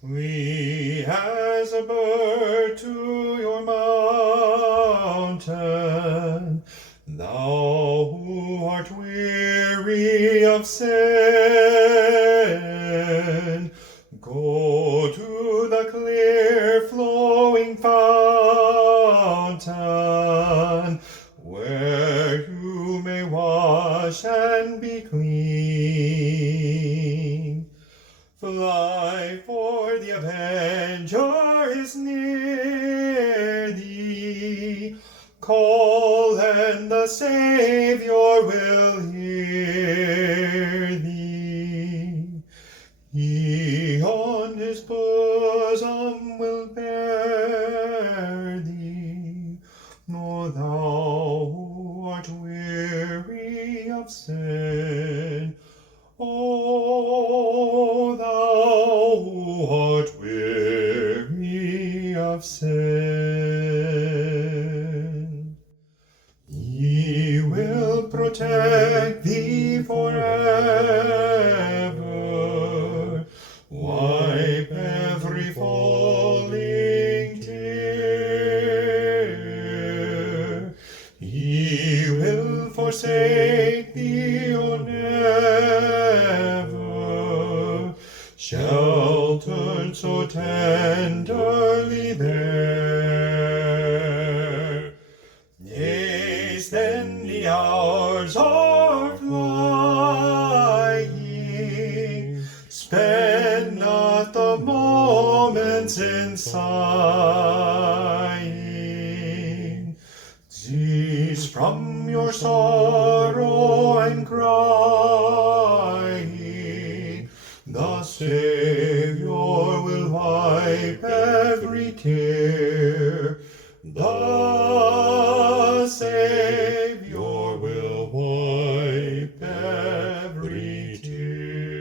Flee as a bird to your mountain, thou who art weary of sin. Go to the clear flowing fountain, where you may wash and be clean. Fly, for the avenger is near thee. Call, and the Saviour will hear thee. He on his bosom will bear thee. O thou who art weary of sin, O thou who art weary of sin. He will protect thee forever, wipe every falling tear. He will forsake thee, O never, sheltered so tenderly there. Yes, then the hours are flying, spend not the moments in sighing. Cease from your sorrow and crying, the Saviour will wipe every tear. The Saviour will wipe every tear.